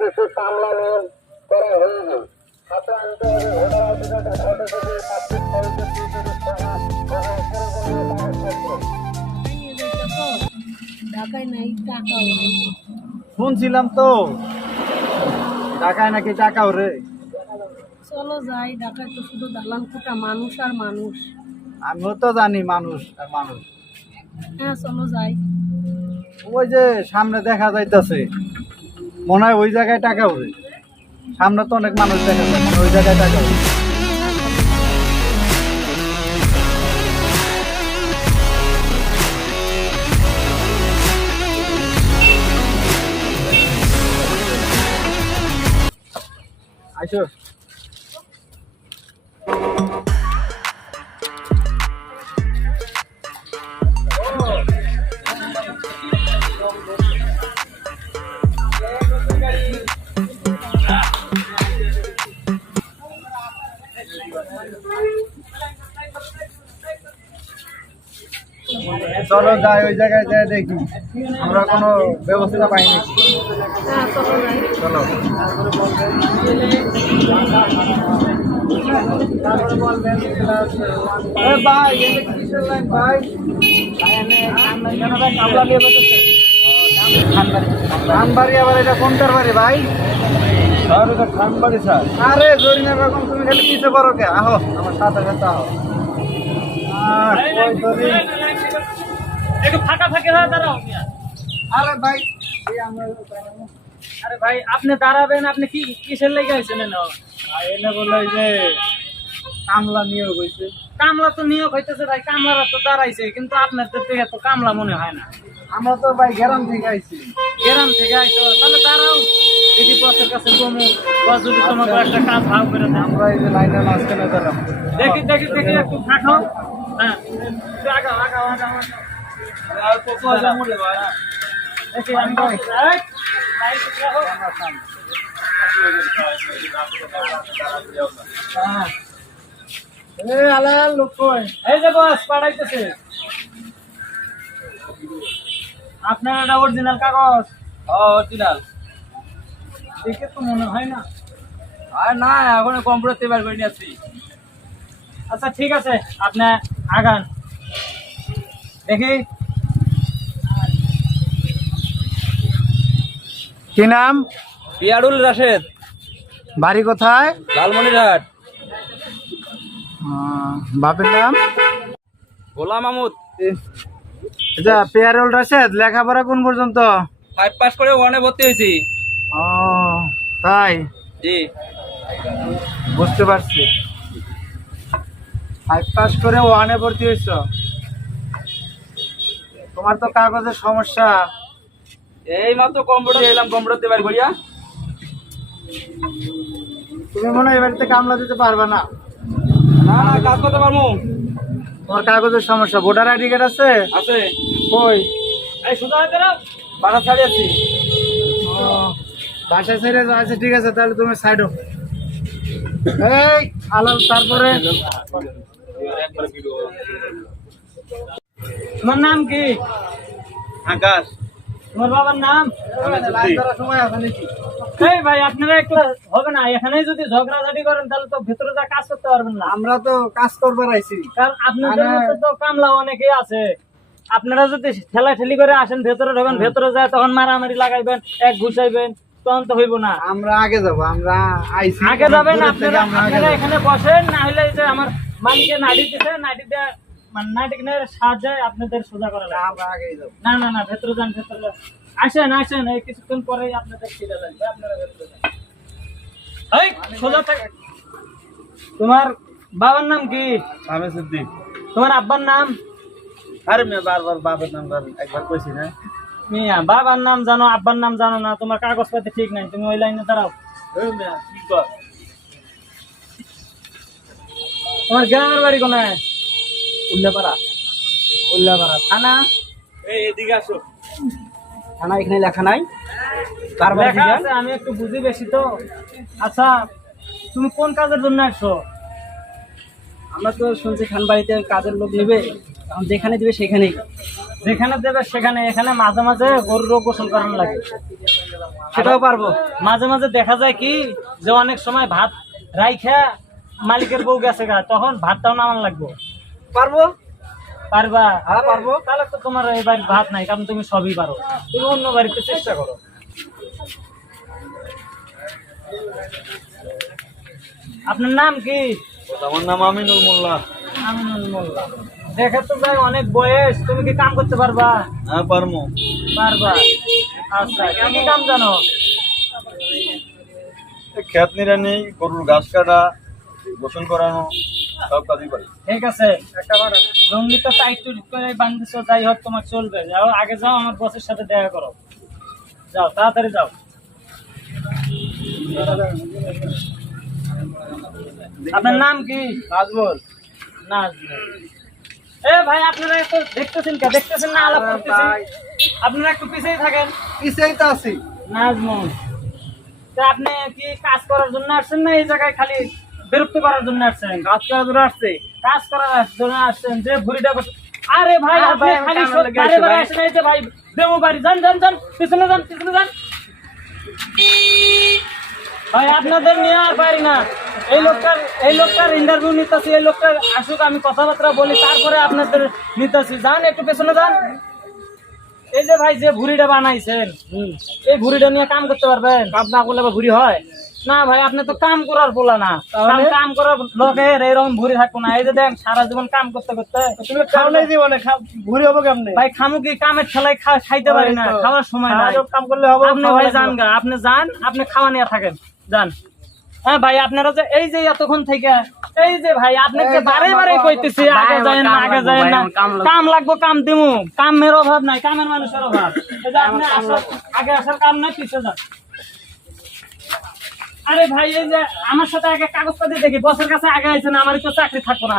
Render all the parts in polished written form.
কিছু কামলা নিয়োগ করা হয়েছে। হাতে আনতে হবে ঢাকায় নাই টাকাও নেই। শুনছিলাম তো ঢাকায় নাকি টাকা ওরে। চলো যাই, ঢাকায় তো শুধু দালান কোটা মানুষ আর মানুষ। আমিও তো জানি মানুষ আর মানুষ। হ্যাঁ চলো যাই। ওই যে সামনে দেখা যাইতেছে, মনে হয় ওই জায়গায় টাকা ওরে। সামনে তো অনেক মানুষ দেখা যায়, মনে হয় ওই জায়গায় টাকা ওরে। আইসো। চলো যাই, ওই জায়গায় যাই দেখি আমরা কোনো ব্যবস্থা পাইনি। হ্যাঁ চলো যাই। চলো। ভাই কিসের লাইন ভাই? খানবাড়ি, আবার এটা কোনটার বাড়ি ভাই? খানবাড়ি স্যার। আরে জরিনা বেগম, তুমি খালি পিছে করো কে? আহো আমার সাথে সাথে আহো। একটু ফাঁকা ফাঁকা হয়ে দাঁড়াও। আরে ভাই আরে ভাই আপনি দাঁড়াবেন, আপনি কি কিসের লেগে হয়েছেন? এনে বলে যে কামলা নিয়োগ হয়েছে। কামলা তো নিয়োগ হইতেছে ভাই, কামলারা তো দাঁড়াইছে, কিন্তু আপনার তো দেখে তো কামলা মনে হয় না। আমরা তো ভাই গ্রাম থেকে আইছি। গ্রাম থেকে আইছো, তাহলে দাঁড়াও, দেখি বসের কাছে কমু, বস যদি তোমাকে একটা কাজ ভাগ করে দেয়। আমরা এই যে লাইনের মাঝখানে দাঁড়াম। দেখি দেখি দেখি একটু ফাঁকাও। হ্যাঁ একটু আগাও আগাও আগাও আগাও। আর কত আছে মরে ভাই? দেখি আমি বসে যাই। লাইট রাখো। হ্যাঁ। এ আলাল লোক কই? এই যে বস পাঠাইতেছে। আপনার এটা অরিজিনাল কাগজ? অরিজিনাল। দেখে তো মনে হয় না। আর না, এখন কম্পিউটার বের করে নিয়ে আসছি। আচ্ছা ঠিক আছে, আপনি আগান দেখি। কি নাম? পিয়ারুল রাশেদ, বাড়ি কোথায়? লালমনিরহাট। বাপের নাম? গোলাম মাহমুদ। আচ্ছা, পেয়ারুল রাশেদ, লেখাপড়া কোন পর্যন্ত? 5 পাস করে 1-এ ভর্তি হয়েছি। ও তাই, জি। বুঝতে পারছি। 5 পাস করে 1-এ ভর্তি হয়েছ। তোমার তো কাগজের সমস্যা। এই মাত্র কম্পিউটার এলাম, কম্পিউটার বের করিয়া। তুমি মনে হয় এ বাড়িতে কামলা দিতে পারবে না। না না, কাজ করতে পারবো। তোমার কাগজের সমস্যা। ভোটার আইডি কার্ড আছে? আছে। কই? এই সুদা দাঁড়াও। বাসা ছাড়ি আছি। বাসা ছেড়ে আছে, ঠিক আছে, তাহলে তুমি সাইড হো। এই আলাল, তারপরে তোমার নাম কি? আকাশ। তোমার বাবার নাম? সময় আছে নাকি? এই ভাই আপনারা একটু হবে না, এখানে যদি ঝগড়াঝাটি করেন তাহলে তো ভেতরে যা কাজ করতে পারবেন না। আমরা তো কাজ করবার আইছি। কারণ আপনাদের মধ্যে তো কামলা অনেকেই আছে। আপনারা যদি ঠেলাঠেলি করে আসেন, ভেতরে ঢোকেন, ভেতরে যায় তখন মারামারি লাগাইবেন, এক ঘুষাইবেন, তখন তো হইব না। আমরা আগে যাবো, আমরা আইছি। আগে যাবেন দূরের থেকে আপনারা, আমরা আগে আপনারা যাবো। এখানে বসেন, না হলে এই যে আমার মালিকের নাড়ি দিতে, নাড়ি দিয়ে মানে নাড়ি কিনে সাহায্যে আপনাদের সোজা করা লাগবে। আমরা আগেই যাবো। না না না, ভেতরে যান, ভেতরে যান। আসেন আসেন, এই কিছুক্ষণ পরেই আপনাদের ছিঁড়ে লাগবে, আপনারা ভেতরে যান। এই সোজা থাকে। তোমার বাবার নাম কি? আমি সিদ্দিক। তোমার আব্বার নাম? আরে মেয়ে, বারবার বাবার নাম একবার কইছি না। মিয়া, বাবার নাম জানো, আব্বার নাম জানো না, তোমার কাগজপাতি ঠিক নাই, তুমি ওই লাইনে দাঁড়াও। এই মেয়ে, কি কর? তোমার গ্রামের বাড়ি কোনায়? উল্লাপাড়া। উল্লাপাড়া। থানা? এই এদিকে আসো। থানা এখানে লেখা নাই। লেখা আছে, আমি একটু বুঝি বেশি তো। আচ্ছা তুমি কোন কাজের জন্য আসছো? আমরা তো শুনছি খানবাড়িতে কাজের লোক নেবে, এখন যেখানে দিবে সেখানেই। যেখানে দেবে সেখানে, এখানে মাঝে মাঝে গরুর গোসল করানো লাগে। সেটাও পারবো। মাঝে মাঝে দেখা যায় কি যে অনেক সময় ভাত রাইখা মালিকের বউ গেছে গা, তখন ভাতটাও নামান লাগবো। পারবো। পারবা? হ্যাঁ পারবো। তাহলে তো তোমার এই বাড়ির ভাত নাই, কারণ তুমি সবই পারো। তুমি অন্য বাড়িতে চেষ্টা করো। আপনার নাম কি? আমার নাম আমিনুল মোল্লা। আমিনুল মোল্লা। দেখে তো ভাই অনেক বয়স, তুমি কি কাম করতে পারবা? হ্যাঁ পারমু। পারবা? আচ্ছা, কি কি কাম জানো? খেত নিড়ানি, গরুর ঘাস কাটা, গোসল করানো, সব কাজই পারি। ঠিক আছে, লুঙ্গি তো টাইট করে বান্ধিছো, যাই হোক তোমার চলবে। যাও আগে যাও, আমার বসের সাথে দেখা করো। যাও তাড়াতাড়ি যাও। আপনার নাম কি? নাজমুল। নাজমুল। এ ভাই আপনারা একটু দেখতেছেন কে? দেখতেছেন না আলাপ করতেছেন? আপনারা একটু পিছেই থাকেন। পিছেই তো আছি। নাজমুল, তা আপনি কি কাজ করার জন্য আসছেন না এই জায়গায় খালি বিরক্ত করার জন্য আসছেন? কাজ করার জন্য আসছে। কাজ করার জন্য আসছেন যে ভুড়িটা আরে ভাই আরে আপনি ভাই, আমি খালি কামের লেগে বারে আসছি বারে ভাই। আসেন। এই যে ভাই দেবো বাড়ি, যান যান যান, পিছনে যান পিছনে যান। ভাই আপনাদের নিয়ে আর পারি না। এই লোকটার ইন্টারভিউ নিতেছি, এই লোকটা আসুক, আমি কথাবার্তা বলি, তারপরে আপনাদের নিতেছি। যান একটু পেছনে যান। এই যে ভাই যে ভুড়িটা বানাইছেন, এই ভুড়িটা নিয়ে কাম করতে পারবেন? কাজ না করলে আবার ঘুরি হয়। না ভাই, আপনি তো কাম করার বলা না, কাম করার লোকের এরকম ভুড়ি থাকবো না। এই যে দেখ সারা জীবন কাম করতে করতে তুমি খাও নাই জীবনে, ঘুরি হবো কেমনে? ভাই খামু কি কামের ঠেলায় খাইতে পারি না, খাওয়ার সময় নাই। কাম করলে হবে। আপনি ভাই যান গা, আপনি যান, আপনি খাওয়া নিয়ে থাকেন, যান। হ্যাঁ ভাই, আপনারা যে এই যে এতক্ষণ থেকে এই যে ভাই আপনাকে বারে বারে কইতেছি আগে যায়েন না, আগে যায়েন না, কাম লাগবো, কাম দিমু, কামের অভাব নাই, কামের মানুষের অভাব। এই যে আপনি আগে আসার কাম নাই, পিছিয়ে যান। আরে ভাই এই যে আমার সাথে আগে কাগজপাতি দেখি, বসের কাছে আগে আইছেন, আমার তো চাকরি থাকবো না।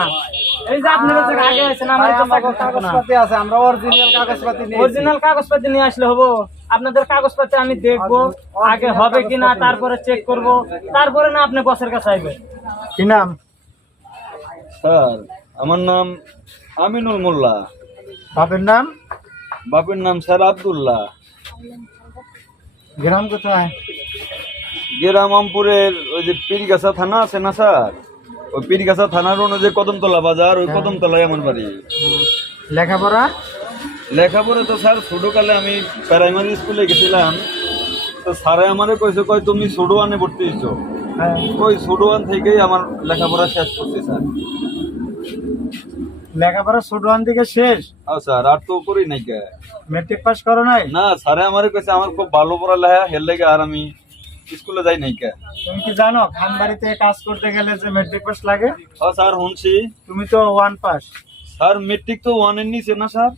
এই যে আপনারা যে আগে আইছেন, আমার তো চাকরি থাকবো না। কাগজপাতি আছে, আমরা অরিজিনাল কাগজপাতি নিয়ে অরিজিনাল কাগজপাতি নিয়ে আসলে হবো? আপনাদের কাগজপাতি আমি দেখবো আগে হবে কিনা, তারপরে চেক করব, তারপরে না আপনি বসের কাছে আইবেন। কি নাম? স্যার আমার নাম আমিনুল মোল্লা। বাপের নাম? বাপের নাম স্যার আব্দুল্লাহ। গ্রাম কোথায়? গ্রাম আমপুরের ওই যে পীরগাছা থানা আছে না স্যার, ওই পীরগাছা থানার অনুযায়ী কদমতলা বাজার, ওই কদমতলায় আমার বাড়ি। লেখাপড়া? লেখাপড়া তো স্যার ছোটকালে আমি প্রাইমারি স্কুলে গেছিলাম, তো স্যারে আমারে কইছে, কয় তুমি ছোট ওয়ানে ভর্তি হইছো। হ্যাঁ। ওই ছোট ওয়ান থেকেই আমার লেখাপড়া শেষ করছি স্যার। লেখাপড়া ছোট ওয়ান থেকে শেষ? হ্যাঁ স্যার, আর তো করি নাই কে। মেট্রিক পাস করো নাই? না, স্যারে আমারে কইছে আমার খুব ভালো পড়ালেখা, হের লেগে আর আমি স্কুলে যাই নাই কে। তুমি কি জানো খানবাড়িতে কাজ করতে গেলে যে মেট্রিক পাস লাগে? হ্যাঁ স্যার শুনছি। তুমি তো ওয়ান পাস। স্যার মেট্রিক তো ওয়ানের নিচে না স্যার?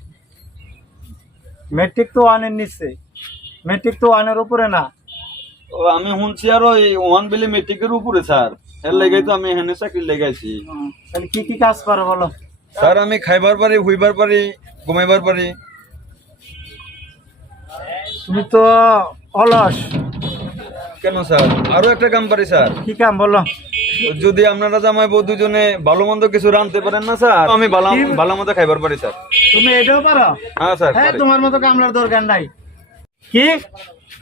মেট্রিক তো ওয়ানের নিচে, মেট্রিক তো ওয়ানের উপরে না। ও আমি শুনছি আরো এই ওয়ান বিলে মেট্রিকের উপরে স্যার, এর লেগেই তো আমি এখানে চাকরি লেগাইছি। তাহলে কি কি কাজ পারো বলো? স্যার আমি খাইবার পারি, হুইবার পারি, ঘুমাইবার পারি। তুমি তো অলস। কেন স্যার? আরো একটা কাম পারি স্যার। কি কাম বলো? যদি আপনারা জামাই বউ দুজনে ভালো মন্দ কিছু রাঁধতে পারেন না স্যার, আমি ভালো মন্দ খাইবার পারি স্যার। তুমি এটাও পারো? হ্যাঁ স্যার হ্যাঁ, পারি। তোমার মতো কামলার দরকার নাই। কি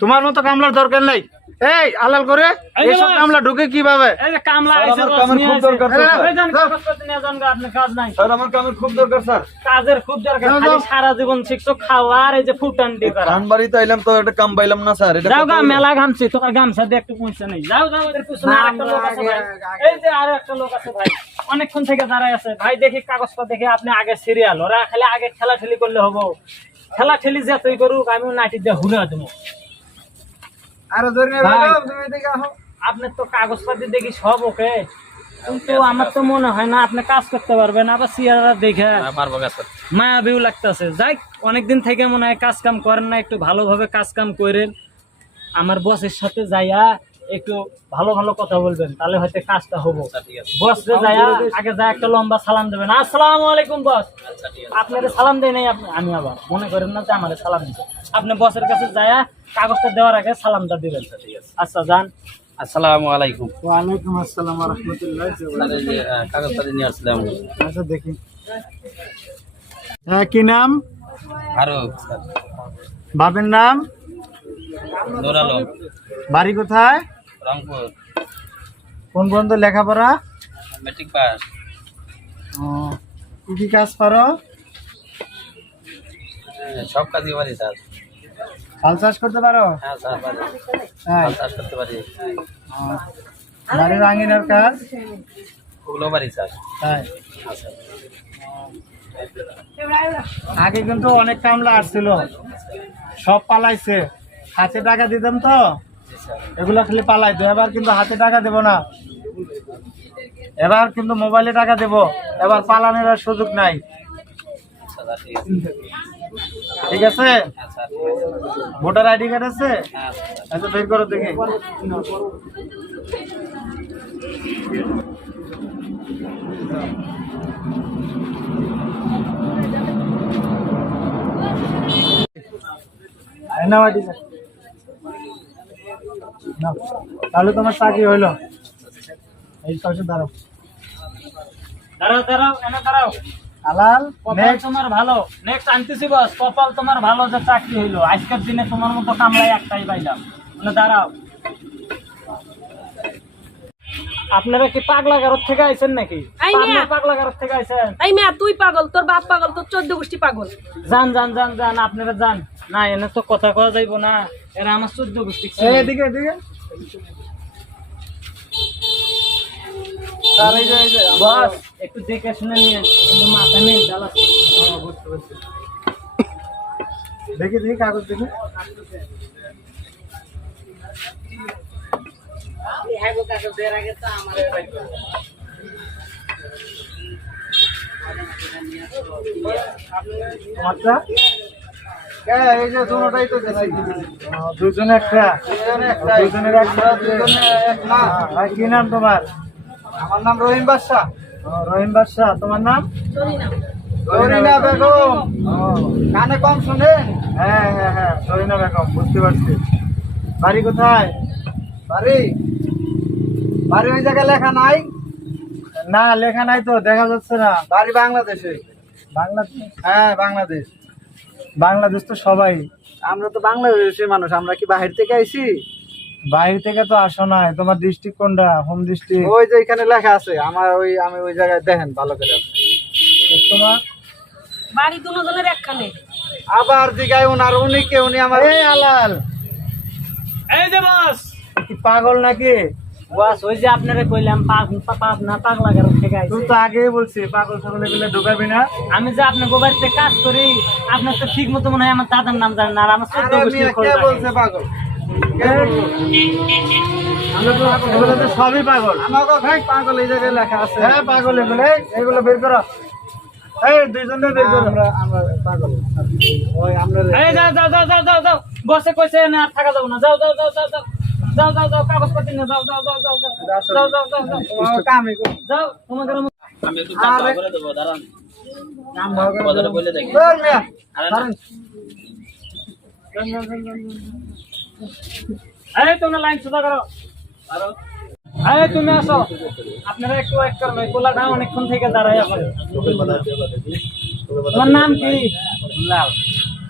তোমার মতো কামলার দরকার নাই? এই আলাল করে এইসব কামলা ঢুকে কিভাবে? এই যে কামলা স্যার, আইছে, আমার রস কামের নিয়ে খুব আইছে। দরকার তো, স্যার। এই যান, কাগজপত্র নিয়ে যান গা, আপনার কাজ নাই। স্যার আমার কামের খুব দরকার স্যার। কাজের খুব দরকার, যাও, খালি যাও। সারা জীবন শিখছো খাওয়ার, এই যে ফুটান দিয়ে করা। খান বাড়িতে আইলাম তো একটা কাম পাইলাম না স্যার। এটা যাও কত গা, হলো? মেলা ঘামছি, তোমার গামছা দিয়ে একটু পয়সা নেই। যাও যাও, ওদের পিছনে না, আরেকটা লোক আছে ভাই। আগে- এই যে আরো একটা লোক আছে ভাই, অনেকক্ষণ থেকে দাঁড়ায় আছে ভাই। দেখি কাগজপত্র দেখে আপনি আগে সিরিয়াল, ওরা খালি আগে ঠেলাঠেলি করলে হবো। ঠেলাঠেলি যতই করুক, আমি নাইটি দিয়ে ঘুরে দেবো। আরে ধরে ভাই। তুমি এদিকে আসো। আপনার তো কাগজপাতি দেখি সব ওকে, কিন্তু আমার তো মনে হয় না আপনি কাজ করতে পারবেন। আবার চেহারা দেখে মায়াবিও লাগতেছে। যাই, অনেকদিন থেকে মনে হয় কাজ কাম করেন না, একটু ভালোভাবে কাজ কাম করেন। আমার বসের সাথে যাইয়া একটু ভালো ভালো কথা বলবেন, তাহলে হয়তো কাজটা হবো। বস যাইয়া আগে যা একটা লম্বা সালাম দেবেন, আসসালামু আলাইকুম বস। আপনাদের সালাম দেয় নাই আপনি, আমি আবার মনে করেন না যে আমার সালাম দিতে। আপনি বসের কাছে যাইয়া কাগজটা দেওয়ার আগে সালামটা দিবেন। আচ্ছা যান। আসসালামু আলাইকুম। ওয়ালাইকুম আসসালাম ওয়া রাহমাতুল্লাহি ওয়া বারাকাতুহু। কাগজপাতি নিয়ে আসলাম। আচ্ছা দেখি। হ্যাঁ, কি নাম? ফারুক স্যার। বাপের নাম? নূর আলম, বাড়ি কোথায়? রংপুর, কোন পর্যন্ত লেখাপড়া? Matric pass. কি কি কাজ পারো? সব কাজই পারি স্যার। হাল চাষ করতে পারো? হ্যাঁ স্যার পারি। হ্যাঁ। হাল চাষ করতে পারি। বাড়ির আঙিনার কাজ? ওগুলো পারি স্যার। তাই। আচ্ছা। আগে কিন্তু অনেক কামলা আসছিল, সব পালাইছে। হাতে টাকা দিতাম তো, জি স্যার। এগুলো খালি পালাইতো। এবার কিন্তু হাতে টাকা দেব না, এবার কিন্তু মোবাইলে টাকা দেব। এবার পালানোর আর সুযোগ নাই। আচ্ছা স্যার, ঠিক আছে। ঠিক আছে? হ্যাঁ স্যার, ঠিক আছে। ভোটার আইডি কার্ড আছে? হ্যাঁ স্যার। আচ্ছা বের করো দেখি। নাও আইডি কার্ড। নাও। তাহলে তোমার চাকরি হইলো। এই পাশে দাঁড়াও। দাঁড়াও দাঁড়াও, এনে দাঁড়াও। হালাল কপাল নেক্সট। তোমার ভালো, নেক্সট আনতেছি বস। কপাল তোমার ভালো যে চাকরি হইলো। আজকের দিনে তোমার মতো কামলাই একটাই পাইলাম। মানে দাঁড়াও। আপনারা কি পাগলা গারদ থেকে আইছেন নাকি? এই মিয়া। পাগলা গারদ থেকে আইছেন? এই মেয়া তুই পাগল, তোর বাপ পাগল, তোর 14 গোষ্ঠী পাগল। যান যান যান যান, আপনারা যান। না এনে তো কথা কওয়া যাইব না, এরা আমার 14 গোষ্ঠী। এদিকে এদিকে। স্যার এই যে বস একটু দেখে শুনে নিয়ে, কিন্তু মাথা নেই জ্বালা। দেখি দেখি কাগজ দেখি। আচ্ছা এই যে দুটোটাই তো দিছি। দুজনে একটা, দুজনের একটা, দুজনে এক না। ভাই কি নাম তোমার? আমার নাম রহিম বাদশা। রহিম বাদশা। তোমার নাম? সরিনা বেগম। কানে কম শুনেন? হ্যাঁ হ্যাঁ হ্যাঁ, সরিনা বেগম, বুঝতে পারছি। বাড়ি কোথায়? বাড়ি বাড়ি ওই জায়গায় লেখা নাই? না লেখা নাই তো, দেখা যাচ্ছে না। বাড়ি বাংলাদেশে। বাংলাদেশ? হ্যাঁ বাংলাদেশ। বাংলাদেশ তো সবাই। আমরা তো বাংলাদেশের মানুষ, আমরা কি বাহির থেকে আইছি? বাহির থেকে তো আসো নাই। তোমার ডিস্ট্রিক্ট কোনটা? Home district? ওই যে এখানে লেখা আছে আমার, আমি ওই জায়গায় দেখেন ভালো করে। তোমার বাড়ি দুজনের একখানে। আবার জিগায় উনার, উনি কে? উনি আমার। এই আলাল, এই যে বস। কি পাগল নাকি? বস ওই যে আপনারা কইলাম না পাগলা গারদ থেকে আইছে। তুই তো আগেই বলছি পাগল ছাগল এগুলো ঢুকাবি না। আমি যে আপনার বাড়িতে কাজ করি, আপনার তো ঠিক মতো মনে হয় আমার দাদার নাম জানেন না, আর আমার 14 আরে গোষ্ঠীর মিয়া, খোঁজ কে রাখেন। বলছে পাগল? কে বলছে? আমরা তো এগুলো তো সবই পাগল। আমাকে ভাই পাগল এই জায়গায় লেখা আছে। হ্যাঁ পাগল এগুলো। এগুলো বের করো। এই দুইজনে বের করো। আমরা পাগল। ওই আমরা এই যাও যাও যাও যাও যাও যাও, বসে কইছে না আর থাকা যাবে না। যাও যাও যাও যাও যাও যাও যাও যাও, কাগজপত্র নিয়ে যাও যাও যাও যাও যাও যাও যাও যাও যাও তোমার কামই কর। যাও তোমাদের আমি একটু চাপা করে দেবো, দাঁড়ান। কাম ভাগ করে কথাটা বলে দেখি। চল মিয়া। আরে না, এই তোমরা লাইন সোজা করো। এই তুমি আসো। আপনারা একটু এক করো, এই কোলাটা অনেকক্ষণ থেকে দাঁড়াই আছে। তোমার নাম কি? লাল।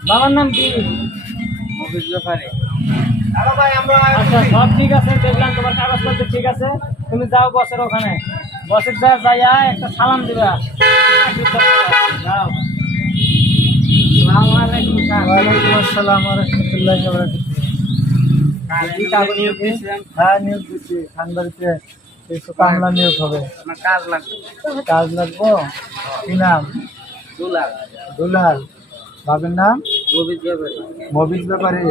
বাবার নাম কি? মফিজ ব্যাপারে। আরে ভাই আমরা আচ্ছা সব ঠিক আছে, দেখলাম তোমার কাগজপত্র ঠিক আছে। তুমি যাও বসের ওখানে, বসের যা যাইয়া একটা সালাম দিবা। যাও। ওয়ালাইকুম আসসালাম ওয়া রাহমাতুল্লাহি ওয়া বারাকাতুহু। হ্যাঁ নিয়োগ দিচ্ছি, খানবাড়িতে কিছু কামলা নিয়োগ হবে। কাজ লাগবে। কাজ লাগবো? কি নাম? দুলাল, দুলাল। বাবার নাম? মফিজ ব্যাপারী। মফিজ ব্যাপারী।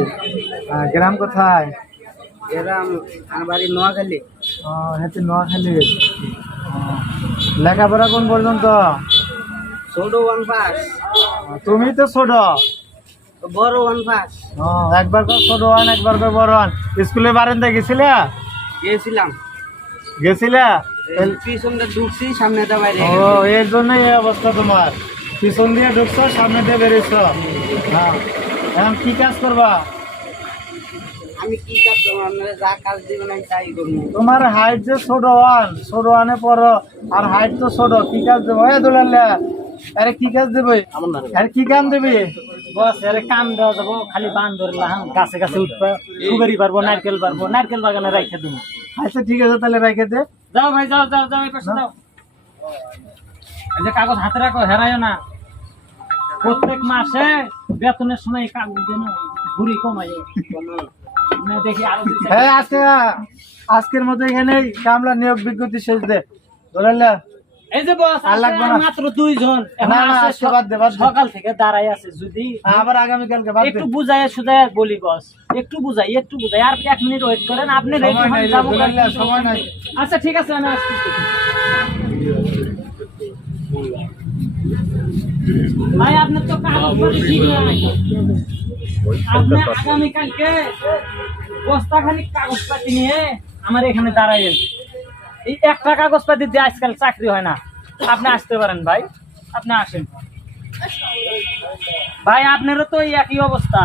গ্রাম কোথায়? এরাম আমার বাড়ি নোয়াখালী। হেঁটে নোয়াখালী। লেখাপড়া কোন পর্যন্ত? ছোট 1 পাস, তুমি তো ছোট। বড় 1 পাস। একবার কর ছোট ওয়ান, একবার কর বড় ওয়ান। স্কুলে বারান্দা গেছিলে? গিয়েছিলাম, গেছিলা? পিছনটা ঢুকছি, সামনেটা বাইরে। ও এর জন্যই এই অবস্থা তোমার। পিছন দিয়ে ঢুকছো, সামনে দিয়ে বেরিয়েছো। হ্যাঁ, এখন কি কাজ করবা? আমি কি কাজ করবো? আপনারা যা কাজ দিবেন আমি তাই করবো। তোমার হাইট যে ছোট ওয়ান, ছোট ওয়ানে পড়ো, আর হাইট তো ছোট, কি কাজ দেবো? দুলাল্লা আরে কি কাজ দেবে আরে কি কাম দেবে বস আরে কাম দেওয়া যাবো খালি বান ধরলাম গাছে গাছে উঠবে সুবেরি পারবো নারকেল বাগানে রাখে দেবো। আচ্ছা ঠিক আছে তাহলে রেখে দে। যাও ভাই যাও যাও যাও এই পাশে যাও। এই যে কাগজ হাতে রাখো হেরাইও না। প্রত্যেক মাসে বেতনের সময় এই কাগজ দেন ঘুরি কমাইও না দেখি আরো দুই চার- হ্যাঁ আজকের মতো এখানে কামলা নিয়োগ বিজ্ঞপ্তি শেষ দে বলেন না। এই যে বস আর লাগবে না। মাত্র 2 জন এখন না, না, আছে আজকে বাদ দে, বাদ দে। সকাল থেকে দাঁড়াই আছে যদি আবার আগামীকালকে বাদ দে। একটু বুঝাই সুজাই বলি বস একটু বুঝাই আর 1 মিনিট ওয়েট করেন আপনি রেডি সময় হন নাই, যাবো বলেন না, সময় নাই। আচ্ছা ঠিক আছে আমি আসছি ভাই আপনার তো কাগজপত্র ঠিক নাই আপনি আগামীকালকে বস্তা খালি কাগজপাতি নিয়ে আমার এখানে দাঁড়াইয়েন এই একটা কাগজপাতি দিয়ে আজকাল চাকরি হয় না আপনি আসতে পারেন ভাই আপনি আসেন ভাই আপনারও তো এই একই অবস্থা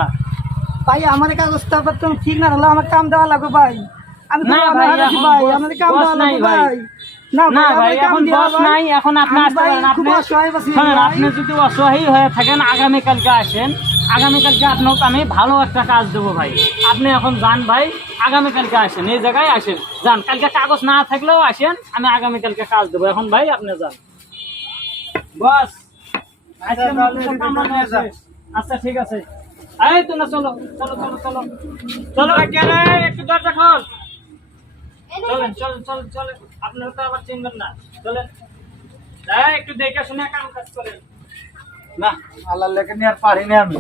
ভাই আমার কাগজটা পত্র ঠিক না হলে আমার কাম দেওয়া লাগবে ভাই। আমি না তো ভাই, ভাই এখন ভাই বস- আমাদের কাম বস দেওয়া নাই লাগবে ভাই। ভাই। না ভাই আমার কাম এখন দেওয়া বস ভাই। নাই এখন আপনি আমি আসতে ভাই পারেন খুব আপনি অসহায় আছি শোনেন ভাই। আপনি যদি অসহায় হয়ে থাকেন আগামীকালকে আসেন আগামীকালকে আপনাকে আমি ভালো একটা কাজ দেবো ভাই আপনি এখন যান ভাই আগামীকালকে আসেন এই জায়গায় আসেন যান কালকে কাগজ না থাকলেও আসেন আমি আগামীকালকে কাজ দেবো এখন ভাই আপনি যান বস আজকের মতো তো কামানো আছে। আচ্ছা ঠিক আছে এই তো না চলো চলো চলো চলো চলো কেন একটু দরজা খোল চলেন চলেন চলেন চলেন আপনারা তো আবার চিনবেন না চলেন একটু দেখে শুনে কাম কাজ করেন না আল্লাহ লেখে নিয়ে আর পারি না আমি।